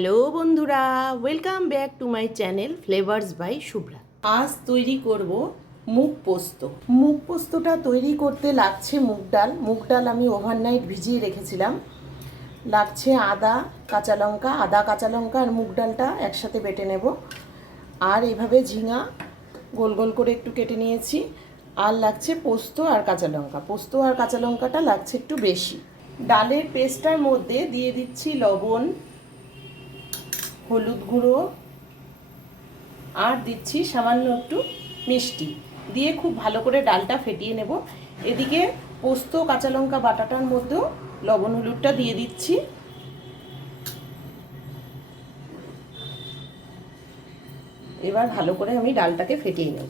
Hello বন্ধুরা, welcome back to my channel flavours by Shubhra. আজ তৈরি করব মুগ পোস্ত। মুগ পোস্তটা তৈরি করতে লাগছে মুগ ডাল আমি ওভারনাইট ভিজিয়ে রেখেছিলাম। লাগছে আদা কাঁচা লঙ্কা আর মুগ ডালটা একসাথে বেটে নেব। আর এইভাবে ঝিঙা গোল গোল করে একটু কেটে নিয়েছি। আর লাগছে পোস্ত আর কাঁচা লঙ্কাটা লাগছে একটু বেশি। ডালের পেস্টটার মধ্যে দিয়ে দিচ্ছি লবণ, হলুদ গুঁড়ো আর দিচ্ছি সামান্য একটু মিষ্টি দিয়ে খুব ভালো করে ডালটা ফেটিয়ে নেব। এদিকে পোস্ত কাঁচা লঙ্কা বাটাটার মধ্যেও লবণ হলুদটা দিয়ে দিচ্ছি। এবার ভালো করে আমি ডালটাকে ফেটিয়ে নেব।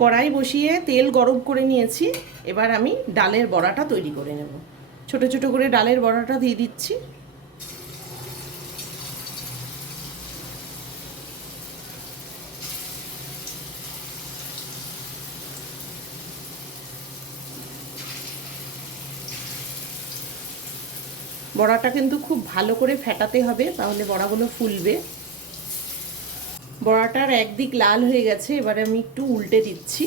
কড়াই বসিয়ে তেল গরম করে নিয়েছি। এবার আমি ডালের বড়াটা তৈরি করে নেব। ছোট ছোট করে ডালের বড়াটা দিয়ে দিচ্ছি। বড়াটা কিন্তু খুব ভালো করে ফেটাতে হবে, তাহলে বড়াগুলো ফুলবে। বড়াটার একদিক লাল হয়ে গেছে, এবারে আমি একটু উল্টে দিচ্ছি।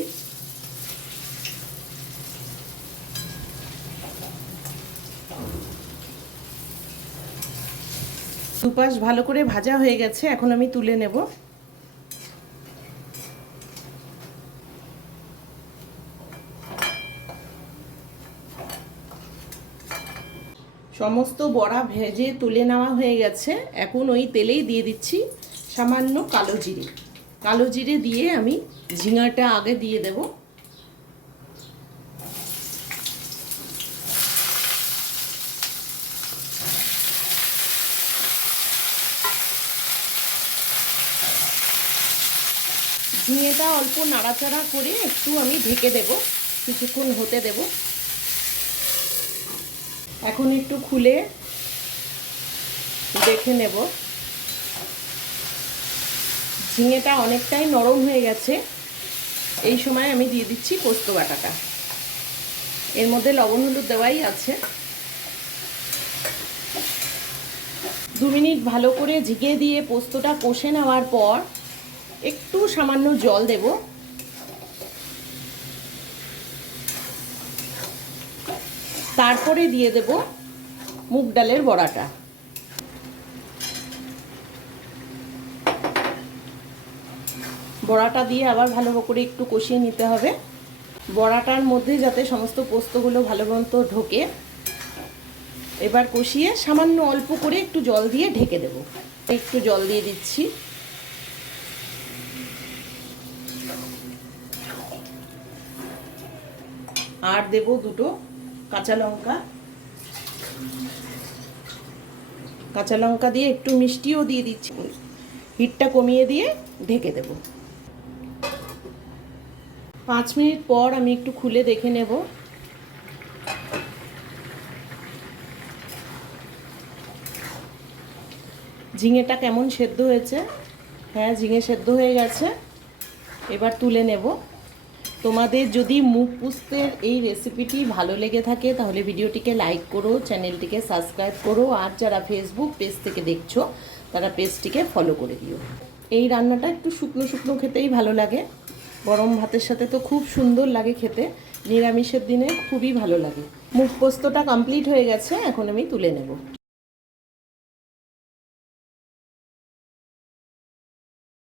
দুপাশ ভালো করে ভাজা হয়ে গেছে, এখন আমি তুলে নেব। সমস্ত বড়া ভেজে তুলে নেওয়া হয়ে গেছে। এখন ওই তেলেই দিয়ে দিচ্ছি সামান্য কালো জিরে দিয়ে আমি ঝিঙাটা আগে দিয়ে দেব। ঝিঙেটা অল্প নাড়াচাড়া করে একটু আমি ঢেকে দেব, কিছুক্ষণ হতে দেব। এখন একটু খুলে দেখে নেব। ঝিঙেটা অনেকটাই নরম হয়ে গেছে। এই সময় আমি দিয়ে দিচ্ছি পোস্ত বাটাটা। এর মধ্যে লবণ হলুদ দেওয়াই আছে। 2 মিনিট ভালো করে ঝিঙে দিয়ে পোস্তটা কষে নেওয়ার পর একটু সামান্য জল দেব। তারপরে দিয়ে দেব মুগ ডালের বড়াটা। বড়াটা দিয়ে আবার ভালো করে একটু কষিয়ে নিতে হবে। বড়াটার মধ্যে যাতে সমস্ত পোস্তগুলো ভালো মতো ঢোকে। এবার কষিয়ে সামান্য অল্প করে একটু জল দিয়ে ঢেকে দেব। একটু জল দিয়ে দিচ্ছি। আর দেব 2টো কাঁচা লঙ্কা দিয়ে একটু মিষ্টিও দিয়ে দিচ্ছি। হিটটা কমিয়ে দিয়ে ঢেকে দেব। 5 মিনিট পর আমি একটু খুলে দেখে নেব। ঝিঙেটা কেমন সেদ্ধ হয়েছে? হ্যাঁ, ঝিঙে সেদ্ধ হয়ে গেছে। এবার তুলে নেব। তোমাদের যদি মুগ পোস্তের এই রেসিপিটি ভালো লেগে থাকে তাহলে ভিডিওটিকে লাইক করো, চ্যানেলটিকে সাবস্ক্রাইব করো। আর যারা ফেসবুক পেজ থেকে দেখছো তারা পেজটিকে ফলো করে দিও। এই রান্নাটা একটু শুকনো শুকনো খেতেই ভালো লাগে। গরম ভাতের সাথে তো খুব সুন্দর লাগে খেতে। নিরামিষের দিনে খুবই ভালো লাগে। মুগ পোস্তটা কমপ্লিট হয়ে গেছে, এখন আমি তুলে নেব।